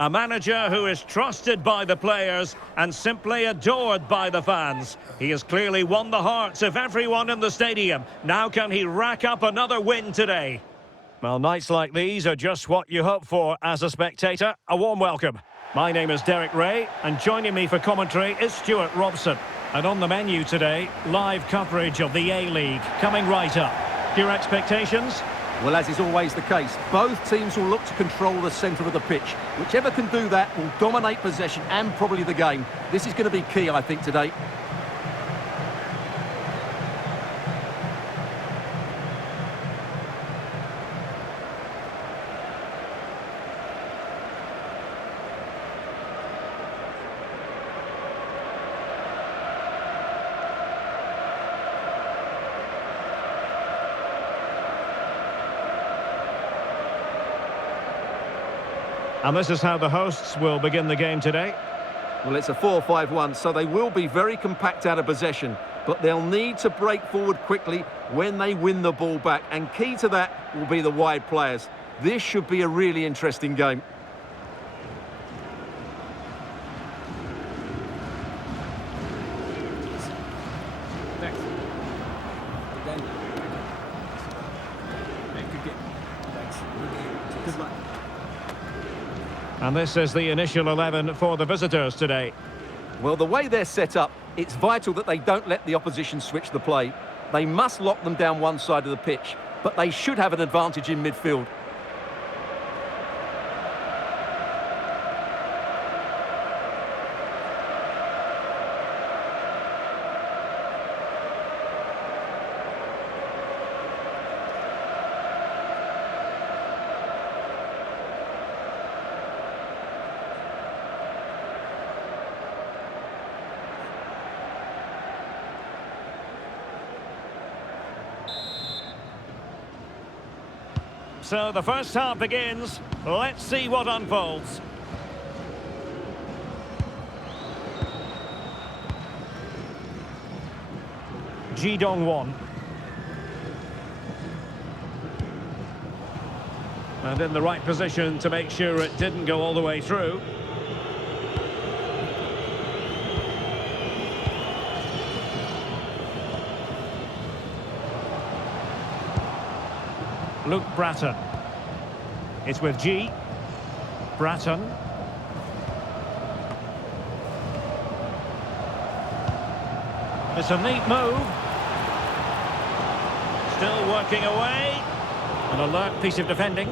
A manager who is trusted by the players and simply adored by the fans. He has clearly won the hearts of everyone in the stadium. Now can he rack up another win today? Well, nights like these are just what you hope for as a spectator. A warm welcome. My name is Derek Ray, and joining me for commentary is Stuart Robson. And on the menu today, live coverage of the A-League coming right up. Your expectations? Well, as is always the case, both teams will look to control the centre of the pitch. Whichever can do that will dominate possession and probably the game. This is going to be key, I think, today. And this is how the hosts will begin the game today. Well, it's a 4-5-1, so they will be very compact out of possession, but they'll need to break forward quickly when they win the ball back, and key to that will be the wide players. This should be a really interesting game. And this is the initial 11 for the visitors today. Well, the way they're set up, it's vital that they don't let the opposition switch the play. They must lock them down one side of the pitch, but they should have an advantage in midfield. So the first half begins. Let's see what unfolds. Ji Dong-won. And in the right position to make sure it didn't go all the way through. Luke Bratton. It's with G. Bratton. It's a neat move. Still working away. An alert piece of defending.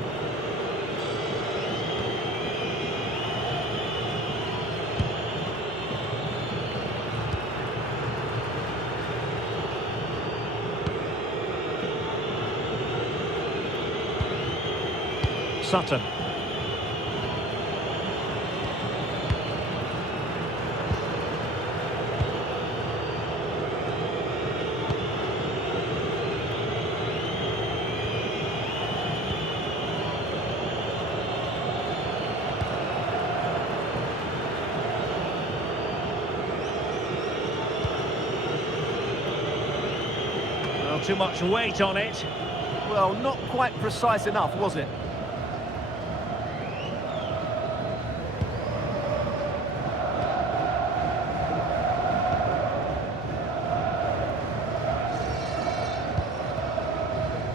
Sutton. Well, too much weight on it. Well, not quite precise enough, was it?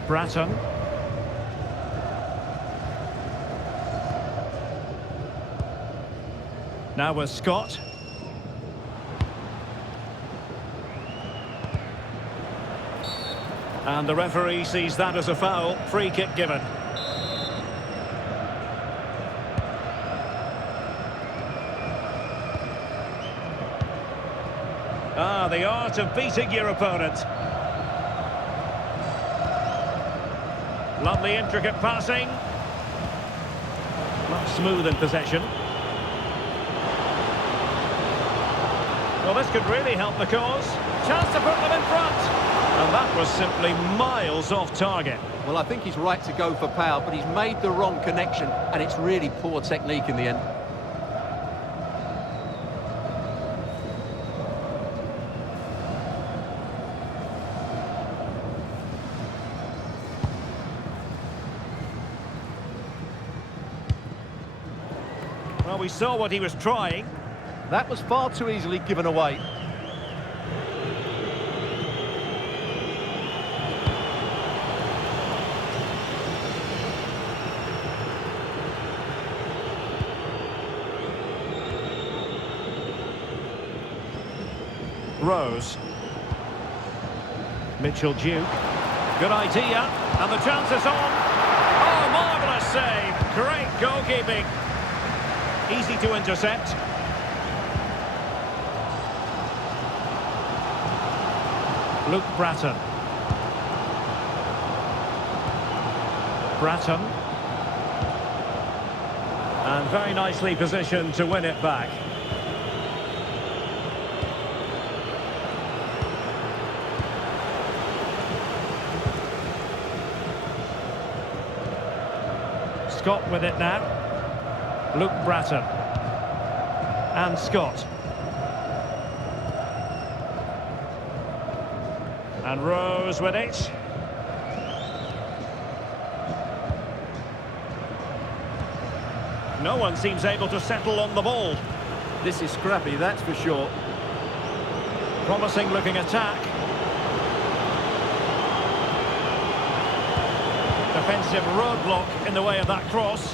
Bratton. Now with Scott. And the referee sees that as a foul. Free kick given. Ah, the art of beating your opponent. Lovely intricate passing. Not smooth in possession. Well, this could really help the cause. Chance to put them in front. And that was simply miles off target. Well, I think he's right to go for power, but he's made the wrong connection, and it's really poor technique in the end. Well, we saw what he was trying. That was far too easily given away. Rose. Mitchell Duke. Good idea. And the chance is on. Oh, marvellous save. Great goalkeeping. Easy to intercept. Luke Bratton. Bratton. And very nicely positioned to win it back. Scott with it now. Luke Bratton. And Scott. And Rose with it. No one seems able to settle on the ball. This is scrappy, that's for sure. Promising looking attack. Defensive roadblock in the way of that cross.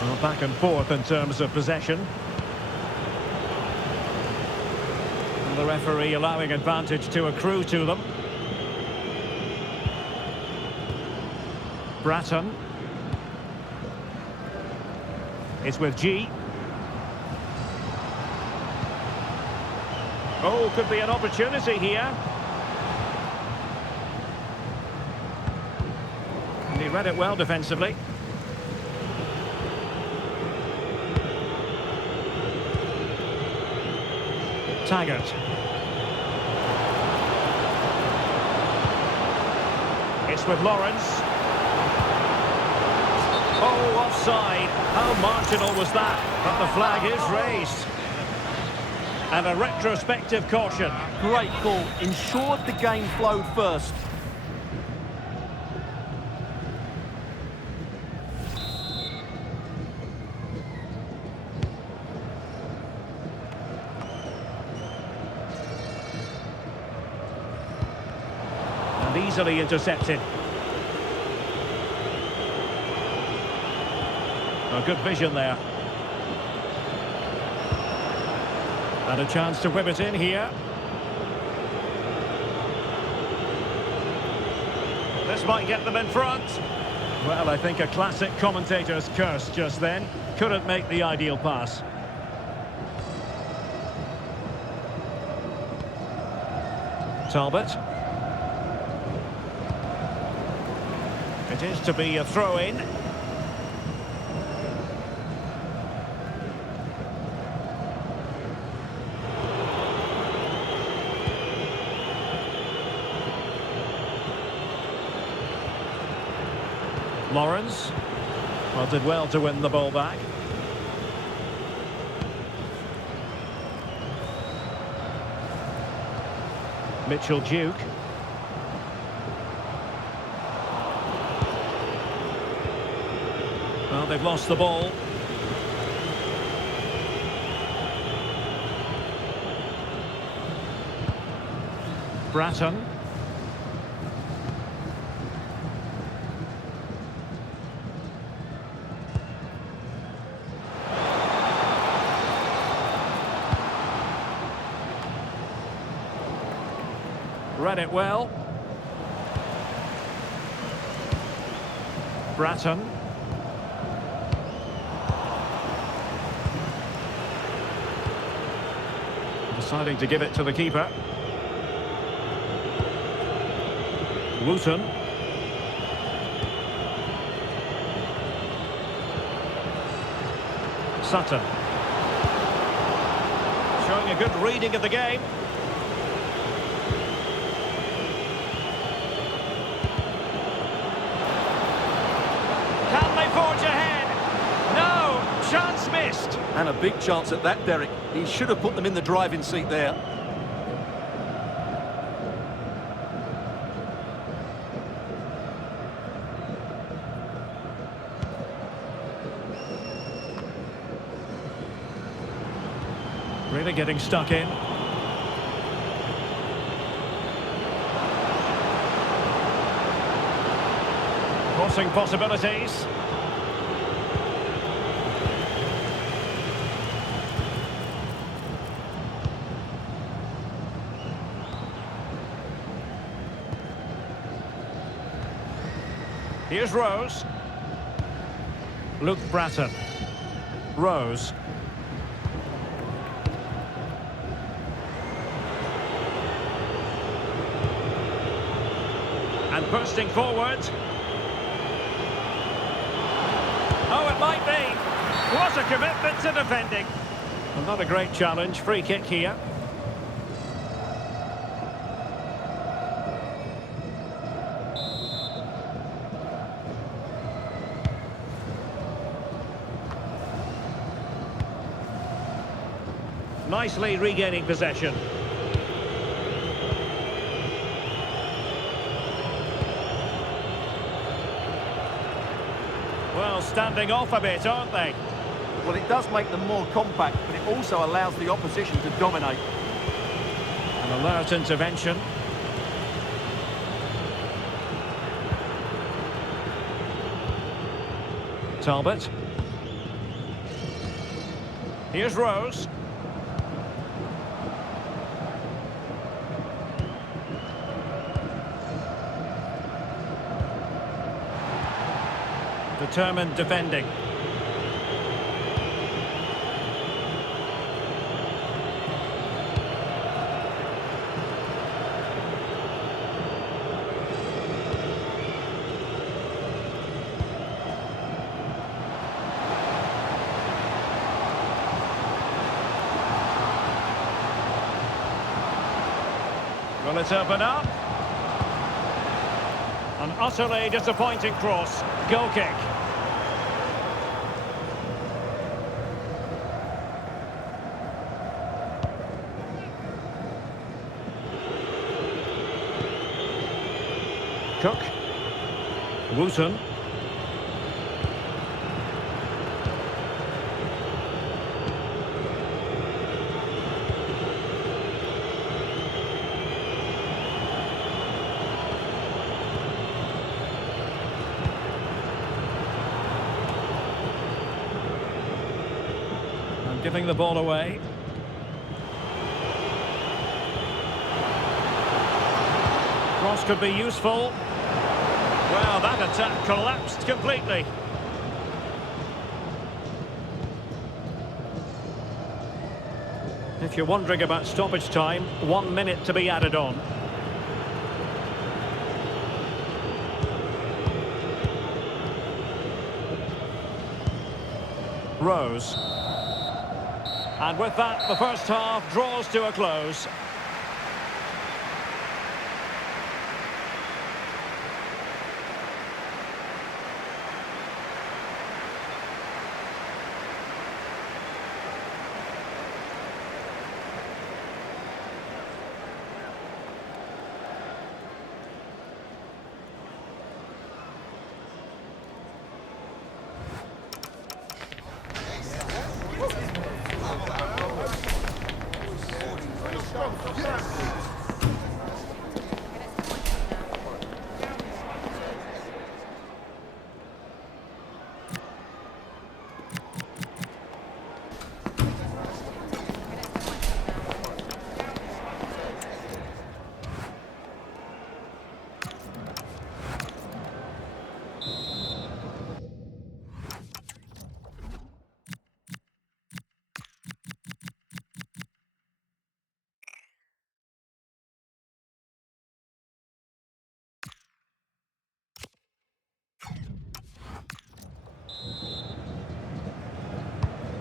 Well, back and forth in terms of possession. And the referee allowing advantage to accrue to them. Bratton. It's with G. Oh, could be an opportunity here. And he read it well defensively. Taggart. It's with Lawrence. Oh, offside. How marginal was that? But the flag is raised. And a retrospective caution. Great call. Ensured the game flowed first. And easily intercepted. Oh, good vision there. And a chance to whip it in here. This might get them in front. Well, I think a classic commentator's curse just then. Couldn't make the ideal pass. Talbot. It is to be a throw-in. Lawrence. Well, did well to win the ball back. Mitchell Duke. Well, they've lost the ball. Bratton. Read it well. Bratton. Deciding to give it to the keeper. Wooten. Sutton. Showing a good reading of the game. Can they forge ahead? No, chance missed. missed. And a big chance at that, Derek. He should have put them in the driving seat there. Really getting stuck in. Crossing possibilities. Here's Rose. Luke Bratton. Rose. And bursting forward. Oh, it might be. What a commitment to defending. Another great challenge. Free kick here. Nicely regaining possession. Well, standing off a bit, aren't they? Well, it does make them more compact, but it also allows the opposition to dominate. An alert intervention. Talbot. Here's Rose. Determined defending. Will it open up? An utterly disappointing cross. Goal kick. Cook. Wooten. And giving the ball away. Cross could be useful. Well, that attack collapsed completely. If you're wondering about stoppage time, 1 minute to be added on. Rose. And with that, the first half draws to a close.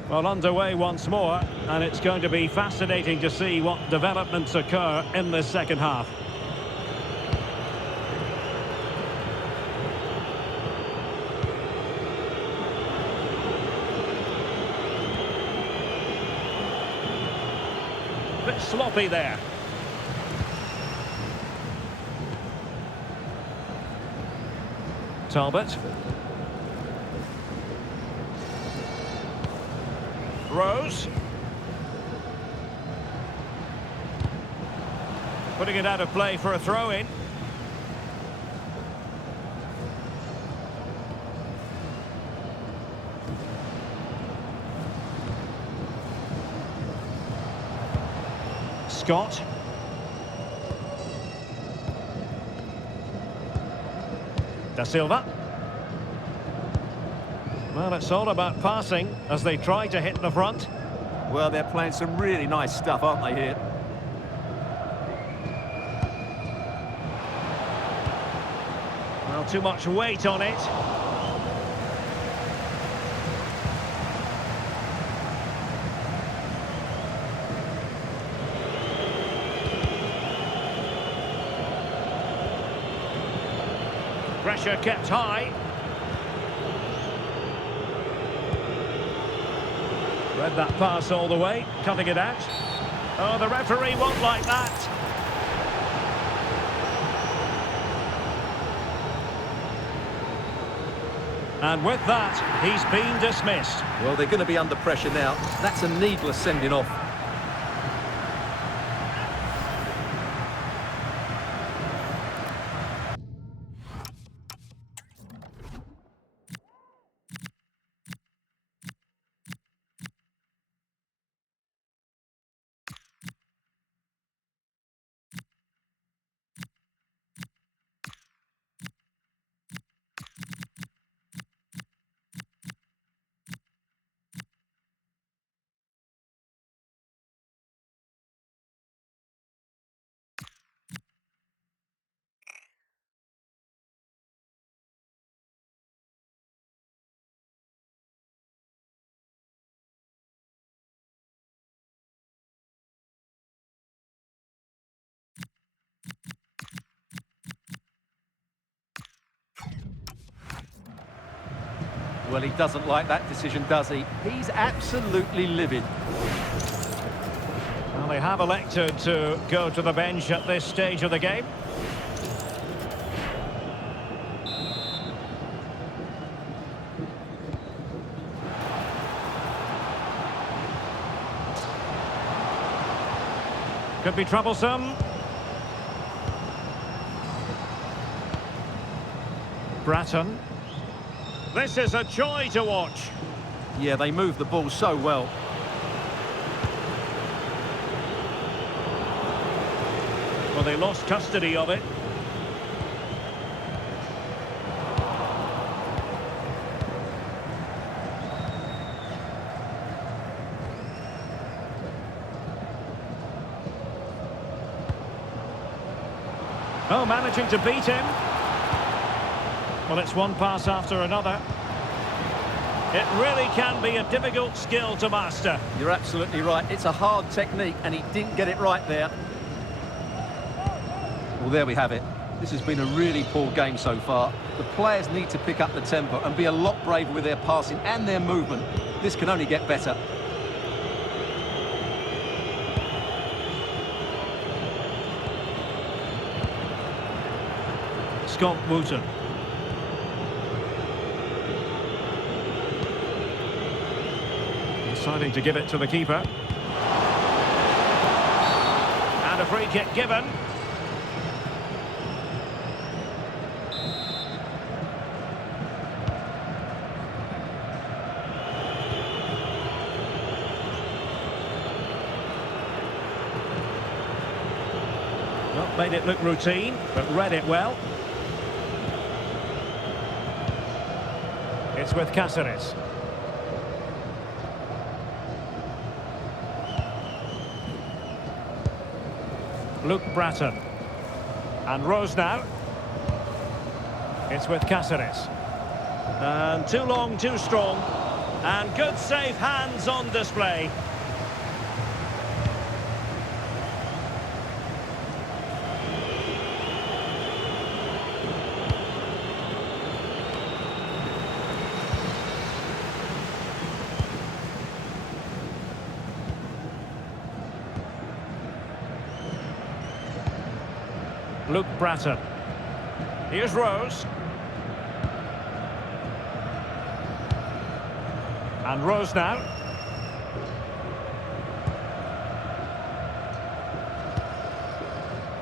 Well, underway once more, and it's going to be fascinating to see what developments occur in this second half. Bit sloppy there. Talbot. Rose. Putting it out of play for a throw-in. Scott. Da Silva. Well, it's all about passing as they try to hit the front. Well, they're playing some really nice stuff, aren't they, here? Well, too much weight on it. Pressure kept high. Read that pass all the way, cutting it out. Oh, the referee won't like that. And with that, he's been dismissed. Well, they're going to be under pressure now. That's a needless sending off. Well, he doesn't like that decision, does he? He's absolutely livid. Well, they have elected to go to the bench at this stage of the game. Could be troublesome. Bratton. This is a joy to watch. Yeah, they move the ball so well. Well, they lost custody of it. Oh, managing to beat him. Well, it's one pass after another. It really can be a difficult skill to master. You're absolutely right. It's a hard technique, and he didn't get it right there. Well, there we have it. This has been a really poor game so far. The players need to pick up the tempo and be a lot braver with their passing and their movement. This can only get better. Scott Wooten. Deciding to give it to the keeper. And a free kick given. Well, made it look routine, but read it well. It's with Cáceres. Luke Bratton. And Rose now. It's with Cáceres. And too long, too strong. And good safe hands on display. Luke Bratton. Here's Rose. And Rose now.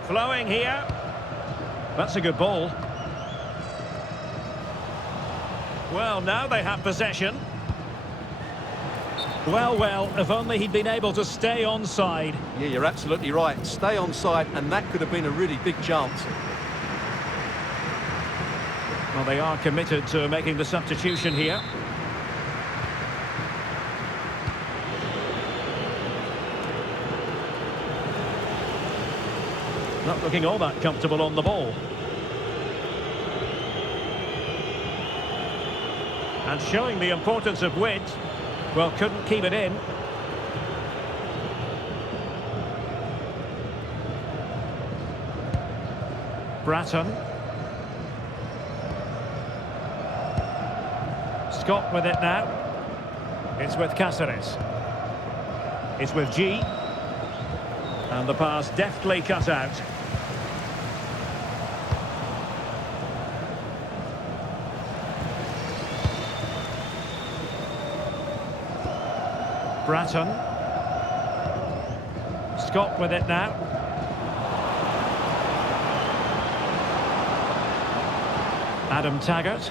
Flowing here. That's a good ball. Well, now they have possession. Well, if only he'd been able to stay onside. Yeah, you're absolutely right. Stay onside, and that could have been a really big chance. Well, they are committed to making the substitution here. Not looking all that comfortable on the ball. And showing the importance of width. Well, couldn't keep it in. Bratton. Scott with it now. It's with Cáceres. It's with G. And the pass deftly cut out. Bratton. Scott with it now. Adam Taggart.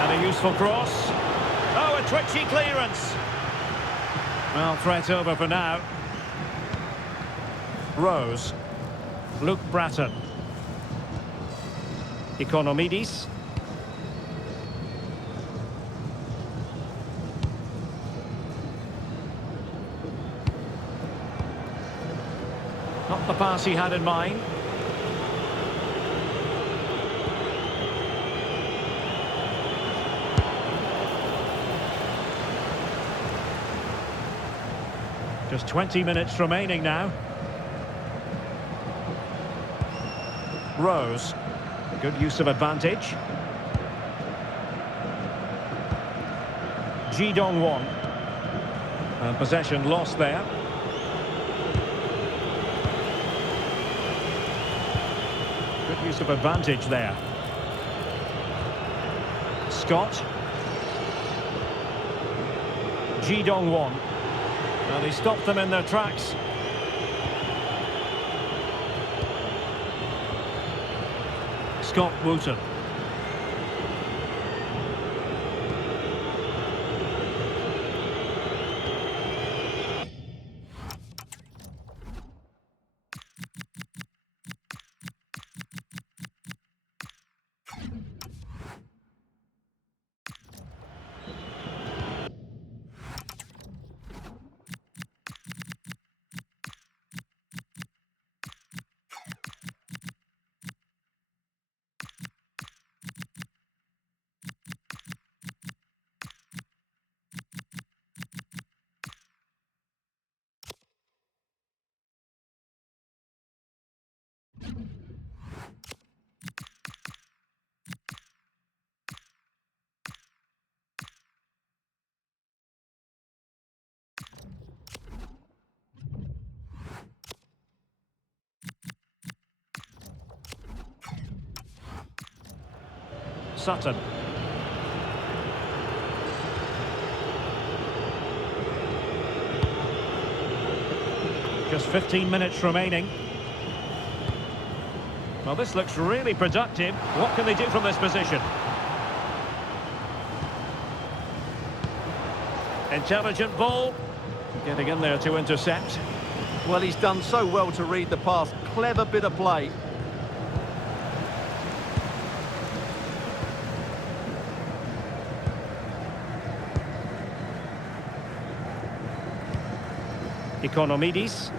And a useful cross. Oh, a twitchy clearance. Well, threat over for now. Rose. Luke Bratton. Economidis. Not the pass he had in mind. Just 20 minutes remaining now. Rose. Good use of advantage. Ji Dong-won. And possession lost there. Good use of advantage there. Scott. Ji Dong-won. Well, he stopped them in their tracks. Scott Wooten. Sutton. Just 15 minutes remaining. Well, this looks really productive. What can they do from this position? Intelligent ball. Getting in there to intercept. Well, he's done so well to read the pass. Clever bit of play. Economidis.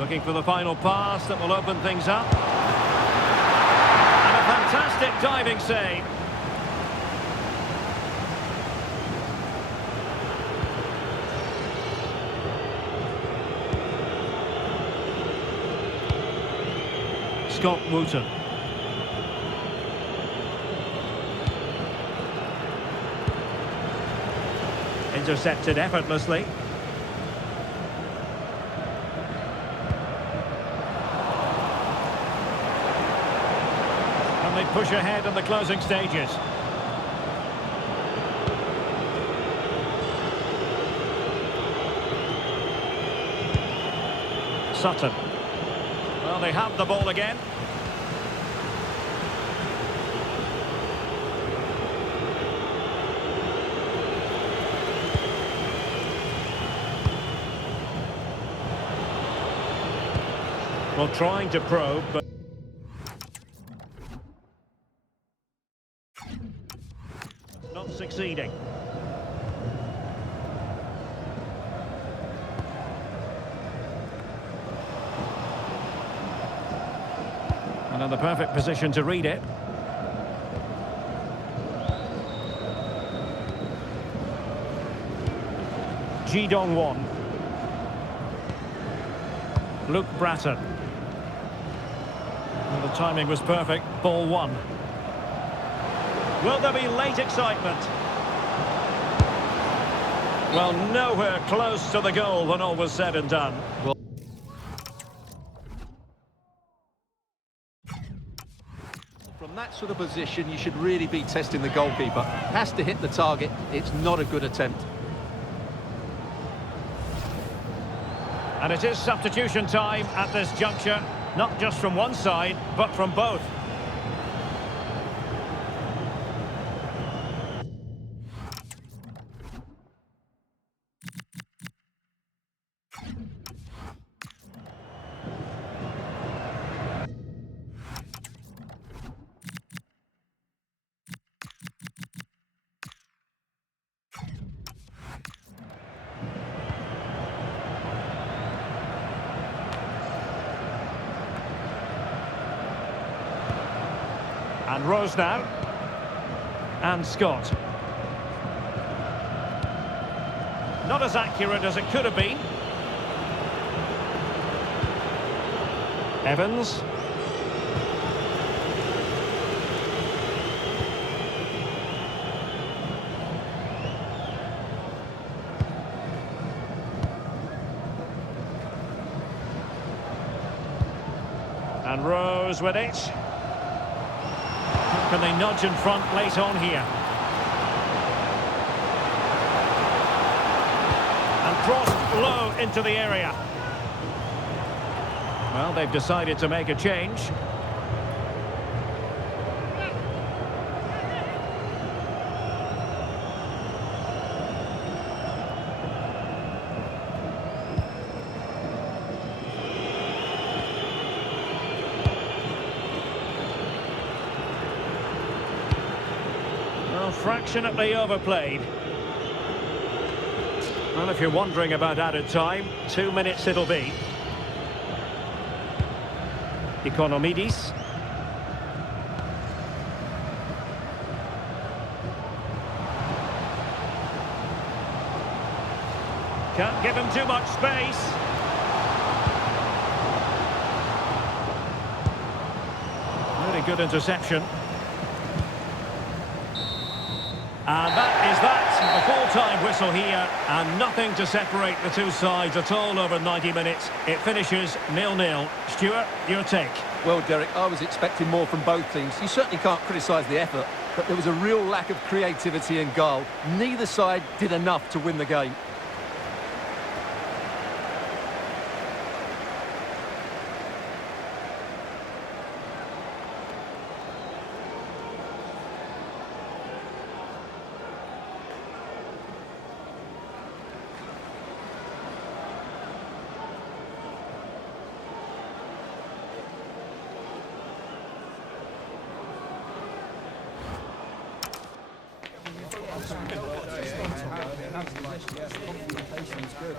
Looking for the final pass that will open things up. And a fantastic diving save. Scott Wooten. Intercepted effortlessly. push ahead in the closing stages. Sutton. Well, they have the ball again. Well, trying to probe, but not succeeding. And in the perfect position to read it. Ji Dong-won. Luke Bratton. Well, the timing was perfect. Ball one. Will there be late excitement? Well, nowhere close to the goal when all was said and done. Well, from that sort of position, you should really be testing the goalkeeper. Has to hit the target. It's not a good attempt. And it is substitution time at this juncture, not just from one side, but from both. And Rose now. And Scott. Not as accurate as it could have been. Evans. And Rose with it. Can they nudge in front late on here? And crossed low into the area. Well, they've decided to make a change. Fractionately overplayed. Well, if you're wondering about added time, 2 minutes it'll be. Economidis. Can't give him too much space. Really good interception. And that is that, the full-time whistle here, and nothing to separate the two sides at all over 90 minutes. It finishes 0-0. Stuart, your take? Well, Derek, I was expecting more from both teams. You certainly can't criticise the effort, but there was a real lack of creativity and goal. Neither side did enough to win the game. Good.